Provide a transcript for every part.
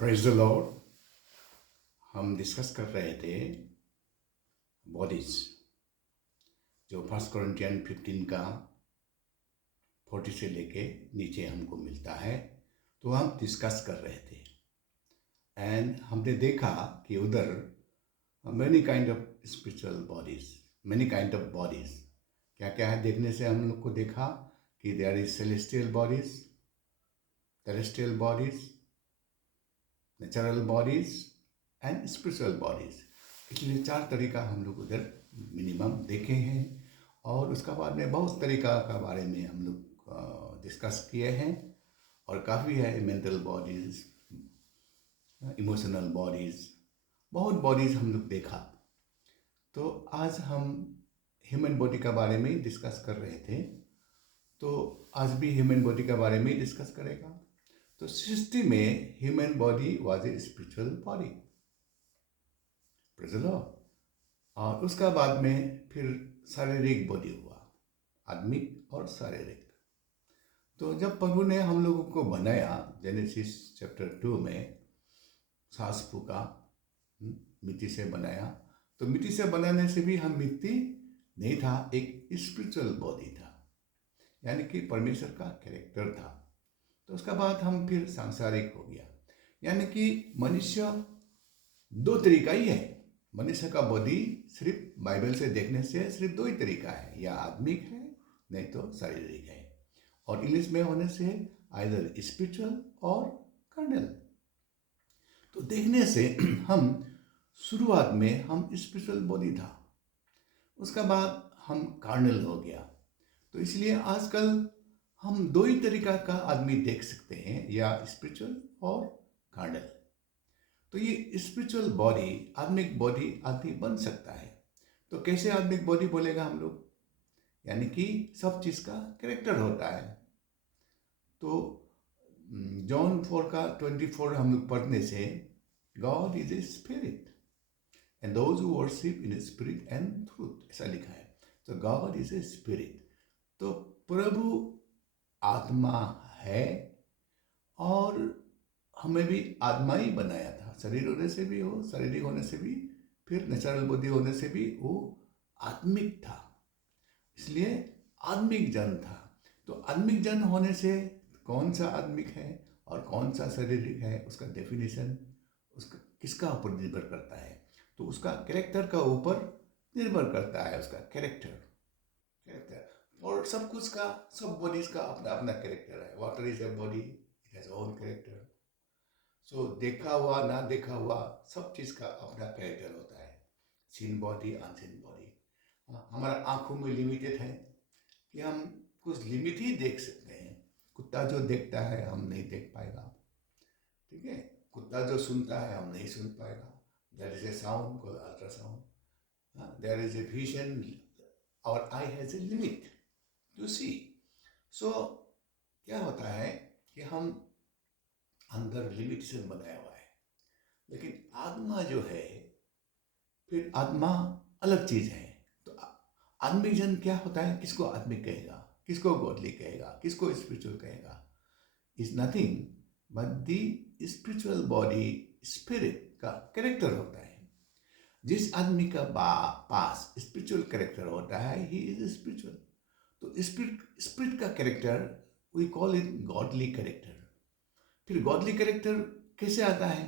Praise the Lord. हम discuss कर रहे थे बॉडीज, जो फर्स्ट कोरिंथियन 15 का 40 से लेके नीचे हमको मिलता है। तो हम डिस्कस कर रहे थे एंड हमने देखा कि उधर many kind of spiritual bodies, many kind of bodies क्या क्या है। देखने से हम लोग को देखा कि there is celestial bodies, terrestrial bodies, natural bodies and spiritual bodies. इसलिए 4 तरीका हम लोग उधर मिनिमम देखे हैं और उसका बाद में बहुत तरीका का बारे में हम लोग डिस्कस किए हैं और काफ़ी है। मेंटल बॉडीज, इमोशनल बॉडीज, बहुत बॉडीज हम लोग देखा। तो आज हम ह्यूमन बॉडी का बारे में डिस्कस कर रहे थे, तो आज भी ह्यूमन बॉडी का बारे में डिस्कस करेगा। तो सृष्टि में human body was a spiritual body, praise the lord. और उसका बाद में फिर शारीरिक बॉडी हुआ, आत्मिक और शारीरिक। तो जब प्रभु ने हम लोगों को बनाया, जेनेसिस चैप्टर 2 में सांस फूका, मिट्टी से बनाया। तो मिट्टी से बनाने से भी हम मिट्टी नहीं था, एक स्पिरिचुअल बॉडी था, यानी कि परमेश्वर का कैरेक्टर था। तो उसका बाद हम फिर सांसारिक हो गया, यानी कि मनुष्य 2 तरीका ही है। मनुष्य का बॉडी सिर्फ बाइबल से देखने से सिर्फ 2 ही तरीका है, या आत्मिक है नहीं तो शारीरिक है। और इंग्लिश में होने से आइदर स्पिरिचुअल और कार्नल। तो देखने से हम शुरुआत में हम स्पिरिचुअल बॉडी था, उसका बाद हम कार्नल हो गया। तो इसलिए आजकल हम 2 ही तरीका का आदमी देख सकते हैं, या स्पिरिचुअल और कार्नल। तो ये स्पिरिचुअल बॉडी, आत्मिक बॉडी आदमी बन सकता है। तो कैसे आत्मिक बॉडी बोलेगा हम लोग, यानी कि सब चीज़ का कैरेक्टर होता है। तो जॉन 4 का 24 हम लोग पढ़ने से, God is a spirit and those who worship in spirit and truth, ऐसा लिखा है। तो गॉड इज ए स्पिरिट, तो प्रभु आत्मा है और हमें भी आत्मा ही बनाया था। शरीर होने से भी हो, शारीरिक होने से भी, फिर नेचुरल बॉडी होने से भी वो आत्मिक था, इसलिए आत्मिक जन था। तो आत्मिक जन होने से कौन सा आत्मिक है और कौन सा शारीरिक है, उसका डेफिनेशन उसका किसका ऊपर निर्भर करता है, तो उसका कैरेक्टर का ऊपर निर्भर करता है, उसका कैरेक्टर। और सब कुछ का, सब बॉडीज का अपना अपना कैरेक्टर है। Water is a body, it has own character. So देखा हुआ ना देखा हुआ सब चीज़ का अपना कैरेक्टर होता है, सीन बॉडी, अनसीन बॉडी। हमारा आंखों में लिमिटेड है कि हम कुछ लिमिट ही देख सकते हैं। कुत्ता जो देखता है हम नहीं देख पाएगा, ठीक है। कुत्ता जो सुनता है हम नहीं सुन पाएगा। There is a sound called ultrasound, there is a vision, और I has a limit to see. So क्या होता है कि हम अंदर लिमिटेशन बनाया हुआ है, लेकिन आत्मा जो है, फिर आत्मा अलग चीज है। तो आत्मिक जन क्या होता है, किसको आत्मिक कहेगा, किसको गॉडली कहेगा, किसको स्पिरिचुअल कहेगा, is nothing but the spiritual body, spirit का कैरेक्टर होता है। जिस आदमी का पास स्पिरिचुअल कैरेक्टर होता है, ही इज स्पिरिचुअल। तो स्पिरिट का character we call it godly character. फिर गॉडली कैरेक्टर कैसे आता है?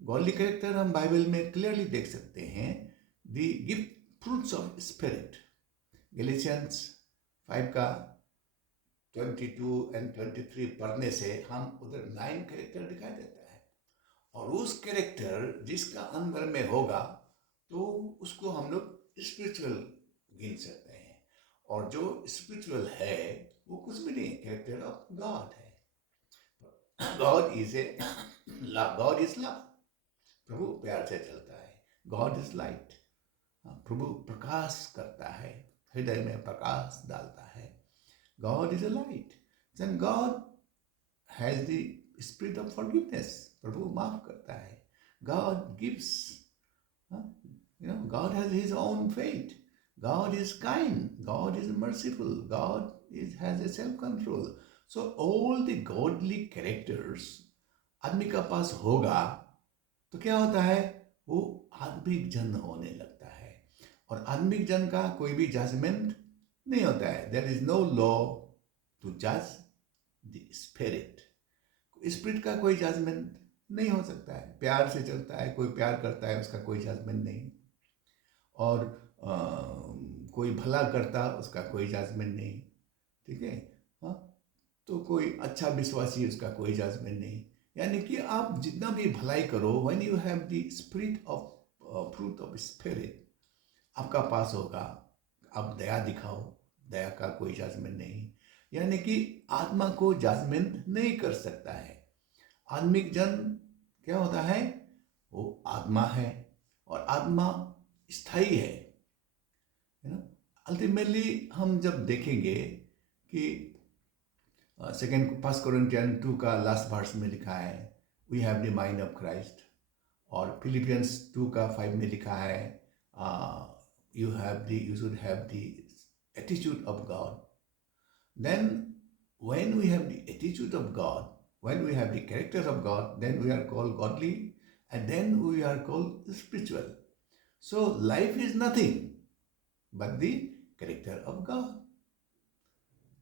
गॉडली कैरेक्टर हम बाइबल में क्लियरली देख सकते हैं, the gift fruits of spirit. Galatians 5 का 22 एंड 23 पढ़ने से हम उधर 9 कैरेक्टर दिखाई देता है, और उस कैरेक्टर जिसका अंदर में होगा तो उसको हम लोग स्पिरिचुअल गिन सकते हैं। और जो स्पिरिचुअल है वो कुछ भी नहीं, कैरेक्टर ऑफ गॉड है। God is a love, God is love, प्रभु प्यार से चलता है। गॉड इज लाइट, प्रभु प्रकाश करता है, हृदय में प्रकाश डालता है। God is a light, then God has the spirit of forgiveness, प्रभु माफ करता है। God gives, God has his own fate. God is kind, God is merciful, has a self-control. So all the godly characters आदमी का पास होगा तो क्या होता है, वो आत्मिक जन होने लगता है। और आत्मिक जन का कोई भी जजमेंट नहीं होता है। There is no law to जज द स्पिरिट। स्पिरिट का कोई जजमेंट नहीं हो सकता है। प्यार से चलता है, कोई प्यार करता है उसका कोई जजमेंट नहीं। और कोई भला करता उसका कोई जजमेंट नहीं। ठीक है, हाँ। तो कोई अच्छा विश्वासी उसका कोई जजमेंट नहीं। यानी कि आप जितना भी भलाई करो, when you have the spirit of fruit of spirit आपका पास होगा, आप दया दिखाओ, दया का कोई जजमेंट नहीं। यानी कि आत्मा को जजमेंट नहीं कर सकता है। आत्मिक जन क्या होता है, वो आत्मा है और आत्मा स्थायी है ना। अल्टीमेटली हम जब देखेंगे कि सेकेंड फर्स्ट कोरिंथियन 2 का लास्ट वर्स में लिखा है we have the mind of Christ, और फिलिपियंस 2 का 5 में लिखा है you should have the attitude of God. Then when we have the attitude of God, when we have the character of God, then we are called godly and then we are called spiritual. So life is nothing but the character of God.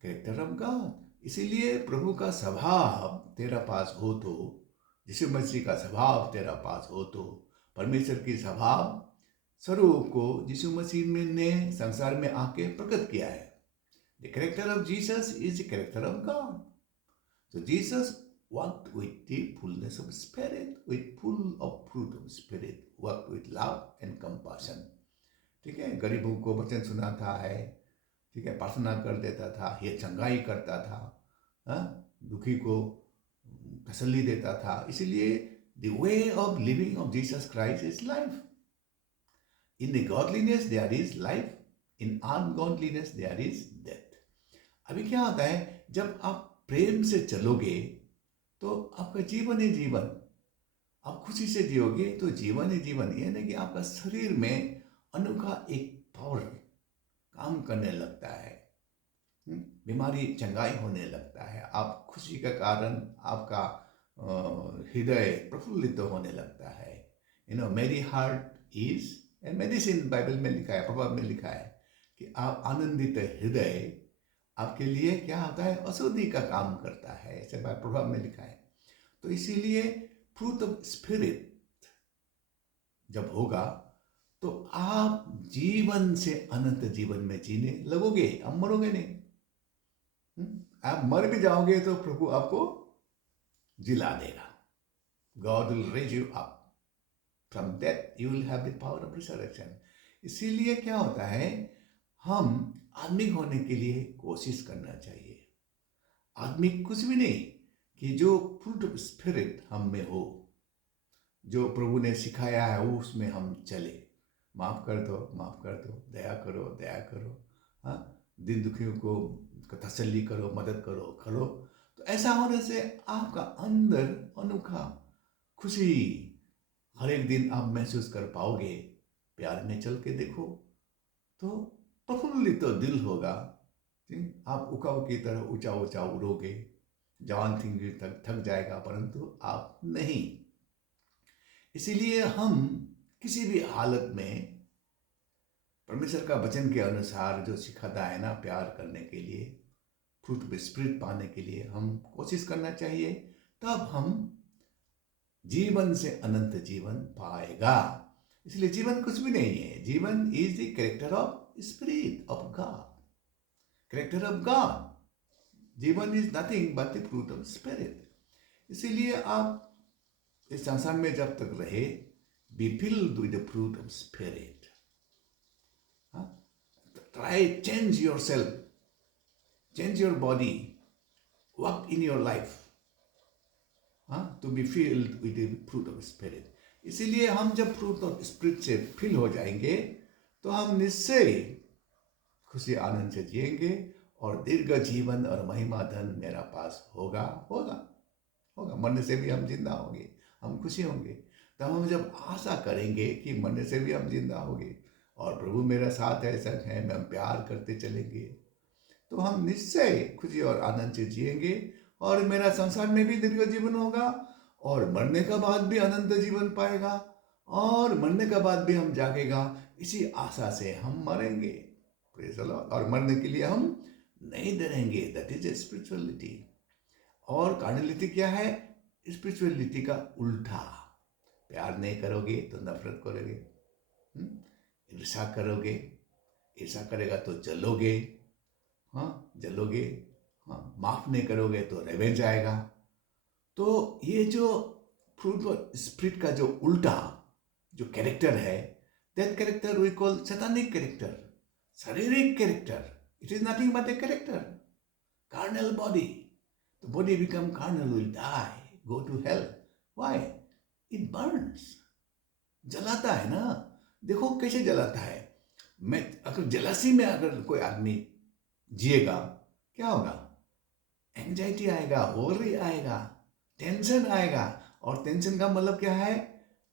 Character of God. इसीलिए प्रभु का स्वभाव तेरा पास हो तो, यीशु मसीह का स्वभाव तेरा पास हो तो, परमेश्वर की स्वभाव स्वरूप को यीशु मसीह ने संसार में आके प्रकट किया है। The character of Jesus is the character of God. So Jesus walked with the fullness of spirit, with full of fruit of spirit, walked with love and compassion. ठीक है, गरीबों को वचन सुनाता है, ठीक है, प्रार्थना कर देता था, ये चंगाई करता था, दुखी को तसल्ली देता था। इसीलिए the way of living of Jesus Christ is life. In the godliness there is life, in ungodliness there is death. अभी क्या होता है, जब आप प्रेम से चलोगे तो आपका जीवन ही जीवन, आप खुशी से जियोगे तो जीवन ही जीवन। यानी कि आपका शरीर में अनोखा एक पावर काम करने लगता है, बीमारी चंगाई होने लगता है, आप खुशी का कारण आपका हृदय प्रफुल्लित होने लगता है। मेरी heart is a medicine, Bible में लिखा है, प्रभाव में लिखा है कि आप आनंदित हृदय आपके लिए क्या होता है, औषधि का काम करता है, ऐसे प्रभाव में लिखा है। तो इसीलिए फ्रूट ऑफ स्पिरिट जब होगा तो आप जीवन से अनंत जीवन में जीने लगोगे, आप मरोगे नहीं। आप मर भी जाओगे तो प्रभु आपको जिला देगा। God will raise you up from death, you will have the power of resurrection. इसीलिए क्या होता है, हम आत्मिक होने के लिए कोशिश करना चाहिए। आत्मिक कुछ भी नहीं, कि जो फ्रूट ऑफ स्पिरिट हम में हो, जो प्रभु ने सिखाया है वो उसमें हम चले। माफ कर दो, माफ कर दो, दया करो, दया करो, हाँ, दिन दुखियों को तसल्ली करो, मदद करो, करो। तो ऐसा होने से आपका अंदर अनोखा खुशी हर एक दिन आप महसूस कर पाओगे। प्यार में चल के देखो तो प्रफुल्लित तो दिल होगा, आप उकाऊ की तरह ऊंचा ऊंचा उड़ोगे, जवान थिंगी तक थक जाएगा परंतु आप नहीं। इसीलिए हम किसी भी हालत में परमेश्वर का वचन के अनुसार जो सिखाता है ना, प्यार करने के लिए, फ्रूट ऑफ स्पिरिट पाने के लिए हम कोशिश करना चाहिए, तब हम जीवन से अनंत जीवन पाएगा। इसलिए जीवन कुछ भी नहीं है, जीवन is the character of spirit of God, character of God. जीवन is nothing but the fruit of spirit. इसीलिए आप इस संसार में जब तक रहे, be filled with the fruit of spirit. Try change yourself, change your body, work in your life, to be filled with the fruit of spirit. इसीलिए हम जब फ्रूट ऑफ स्पिरिट से फिल हो जाएंगे तो हम निश्चय खुशी आनंद से जिएंगे और दीर्घ जीवन और महिमा धन मेरा पास होगा, होगा, होगा। मरने से भी हम जिंदा होंगे, हम खुशी होंगे। तब हम जब आशा करेंगे कि मरने से भी हम जिंदा होंगे और प्रभु मेरा साथ है, संग है, हम प्यार करते चलेंगे, तो हम निश्चय खुशी और आनंद से जिएंगे और मेरा संसार में भी दीर्घ जीवन होगा और मरने का बाद भी अनंत जीवन पाएगा, और मरने का बाद भी हम जागेगा। इसी आशा से हम मरेंगे। Praise the lord. और मरने के लिए हम नहीं डरेंगे। That is a spirituality. और कार्नलिटी क्या है? स्पिरिचुअलिटी का उल्टा। प्यार नहीं करोगे तो नफरत करोगे, ईर्ष्या करोगे, ईर्ष्या करेगा तो जलोगे, हाँ जलोगे, हाँ माफ नहीं करोगे तो रेवेंज आएगा। तो ये जो फ्रूट ऑफ स्पिरिट का जो उल्टा जो कैरेक्टर है, that character we call satanic character, शारीरिक character. It is nothing but a character, carnal body. The body become carnal, will die, go to hell. Why? It burns. जलाता है ना। देखो कैसे जलाता है। मैं अगर जलासी में अगर कोई आदमी जिएगा, क्या होगा? एंजाइटी आएगा, वरी आएगा, टेंशन आएगा। और टेंशन का मतलब क्या है?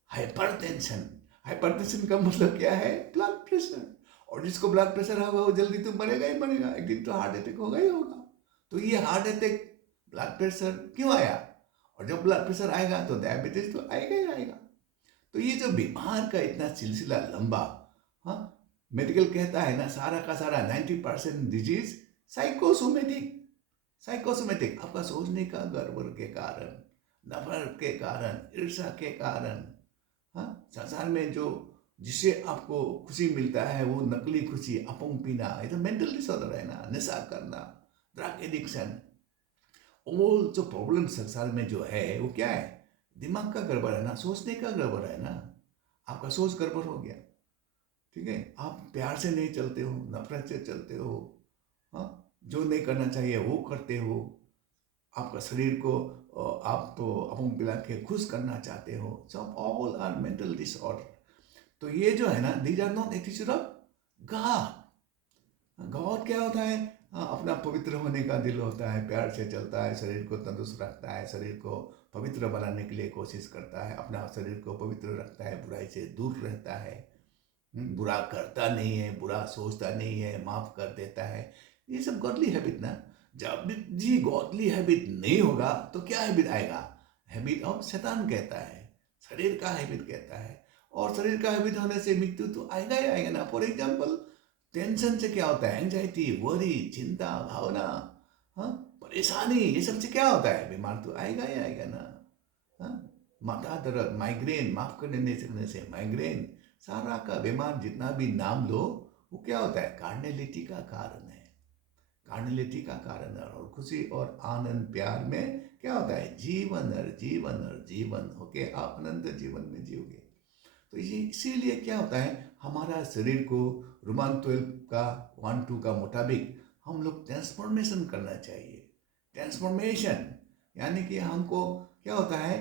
Hyper tension. हाइपर टेंशन का मतलब क्या है? Blood pressure. और जिसको ब्लड प्रेशर होगा वो जल्दी तो मरेगा ही मरेगा, एक दिन तो हार्ट अटैक होगा ही होगा। तो ये हार्ट अटैक, ब्लड प्रेशर क्यों आया? और जब ब्लड प्रेशर आएगा तो डायबिटीज तो आएगा ही आएगा। तो ये जो बीमार का इतना सिलसिला लंबा, हाँ मेडिकल कहता है ना, सारा का सारा 90% डिजीज साइकोसोमेटिक। साइकोसोमेटिक आपका सोचने का गड़बड़ के कारण, नफरत के कारण, ईर्ष्या के कारण, हाँ संसार में जो जिससे आपको खुशी मिलता है वो नकली खुशी, अफंग पीना, ये तो मेंटल डिसऑर्डर है ना। नशा करना, ड्रग एडिक्शन, ऑल जो प्रॉब्लम संसार में जो है वो क्या है? दिमाग का गड़बड़ है ना, सोचने का गड़बड़ है ना। आपका सोच गड़बड़ हो गया, ठीक है। आप प्यार से नहीं चलते हो, नफरत से चलते हो, हाँ जो नहीं करना चाहिए वो करते हो। आपका शरीर को आप अपने पिला के खुश करना चाहते हो। सब ऑल आर मेंटल डिसऑर्डर। तो ये जो है ना, these are not attitude of God. God क्या होता है? अपना पवित्र होने का दिल होता है, प्यार से चलता है, शरीर को तंदुरुस्त रखता है, शरीर को पवित्र बनाने के लिए कोशिश करता है, अपना शरीर को पवित्र रखता है, बुराई से दूर रहता है, बुरा करता नहीं है, बुरा सोचता नहीं है, माफ कर देता है। ये सब गॉडली हैबिट ना। जब जी गॉडली हैबिट नहीं होगा तो क्या हैबिट आएगा? हैबिट ऑफ शैतान कहता है, शरीर का हैबिट कहता है। और शरीर का हैबिट होने से मृत्यु तो आएगा ही आएगा ना। फॉर एग्जाम्पल टेंशन से क्या होता है? एंजाइटी, वरी, चिंता, भावना, हाँ परेशानी, ये सब से क्या होता है? बीमार तो आएगा ही आएगा ना। हाँ माथा दर्द, माइग्रेन, माफ करने नहीं सकने से माइग्रेन, सारा का बीमार जितना भी नाम लो वो क्या होता है? कार्नलिटी का कारण है। कार्नलिटी का कारण है। और खुशी और आनंद प्यार में क्या होता है? जीवन और जीवन और जीवन होके आप अनंत जीवन में जियोगे। तो इसीलिए क्या होता है, हमारा शरीर को रोमन 12 का 1-2 का मुताबिक हम लोग ट्रांसफॉर्मेशन करना चाहिए। ट्रांसफॉर्मेशन यानी कि हमको क्या होता है,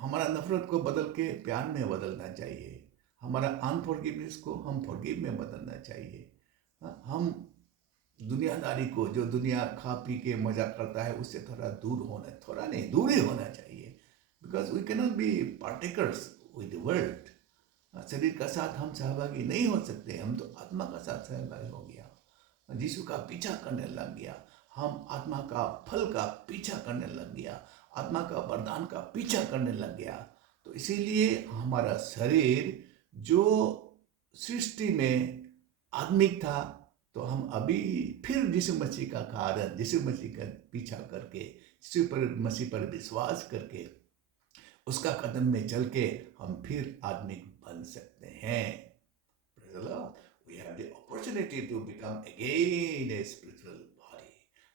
हमारा नफरत को बदल के प्यार में बदलना चाहिए। हमारा अनफॉरगिवनेस को हम फॉरगिव में बदलना चाहिए। हम दुनियादारी को, जो दुनिया खा पी के मजा करता है, उससे थोड़ा दूर होना, थोड़ा नहीं दूर ही होना चाहिए। Because we cannot be partakers with the world. शरीर का साथ हम सहभागी नहीं हो सकते। हम तो आत्मा का साथ सहभागी हो गया, यीशु का पीछा करने लग गया। हम आत्मा का फल का पीछा करने लग गया, आत्मा का वरदान का पीछा करने लग गया। तो इसीलिए हमारा शरीर जो सृष्टि में आत्मिक था, तो हम अभी फिर यीशु मसीह का कारण, यीशु मसीह का पीछा करके, यीशु पर मसीह पर विश्वास करके, उसका कदम में चल के हम फिर आदमी बन सकते हैं। Praise the Lord. We have the opportunity to become again a spiritual body,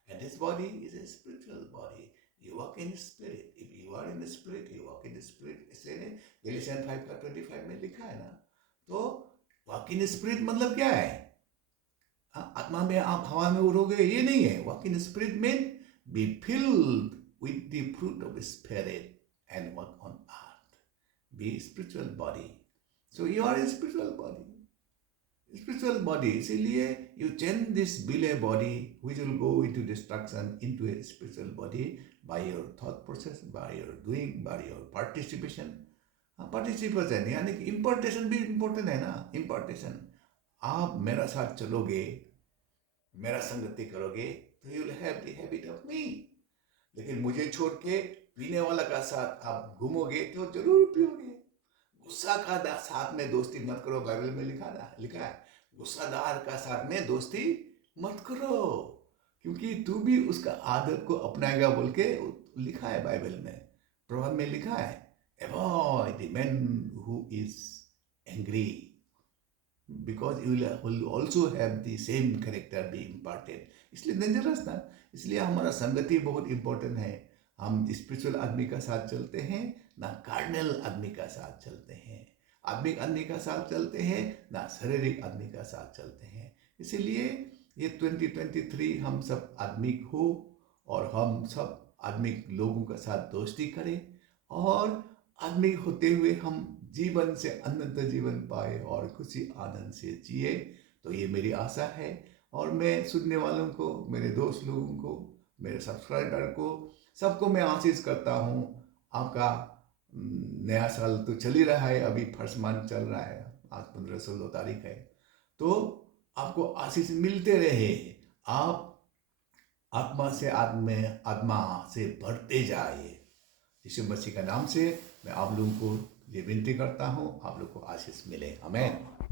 and this body is a spiritual body. You walk in the spirit. If you are in the spirit, you walk in the spirit. इसलिए गैलातियन 5:25 में लिखा है ना। तो walk in the spirit मतलब क्या है? आत्मा में आप हवा में उड़ोगे, ये नहीं है। walk in the spirit means be filled with the fruit of the spirit and work on earth. Be spiritual body. So you are a spiritual body. Spiritual body. इसीलिए you change this belay body which will go into destruction into a spiritual body by your thought process, by your doing, by your participation. Participation यानी कि importation भी important है ना। Importation, आप मेरा साथ चलोगे, मेरा संगति करोगे, तो you will have the habit of me. लेकिन मुझे छोड़ के पीने वाला का साथ आप घूमोगे तो जरूर पियोगे। गुस्सा का साथ में दोस्ती मत करो, बाइबल में लिखा है गुस्सादार का साथ में दोस्ती मत करो, क्योंकि तू भी उसका आदत को अपनाएगा बोल के लिखा है बाइबल में। प्रभाव में लिखा है avoid the man who is angry because you will also have the same character B imparted. इसलिए डेंजरस ना, इसलिए हमारा संगति बहुत इंपॉर्टेंट है। हम स्पिरिचुअल आदमी का साथ चलते हैं ना कार्नल आदमी का साथ चलते हैं, आत्मिक आदमी का साथ चलते हैं ना शारीरिक आदमी का साथ चलते हैं। इसीलिए ये 2023 हम सब आदमिक हो और हम सब आदमिक लोगों के साथ दोस्ती करें और आदमी होते हुए हम जीवन से अनंत जीवन पाए और खुशी आनंद से जिए। तो ये मेरी आशा है और मैं सुनने वालों को, मेरे दोस्त लोगों को, मेरे सब्सक्राइबर को, सबको मैं आशीष करता हूँ। आपका नया साल तो चल ही रहा है, अभी फर्स्ट मंथ चल रहा है, आज 15-16 तारीख है। तो आपको आशीष मिलते रहे, आप आत्मा से बढ़ते जाए। यीशु मसीह का नाम से मैं आप लोगों को ये विनती करता हूँ, आप लोग को आशीष मिले। आमीन।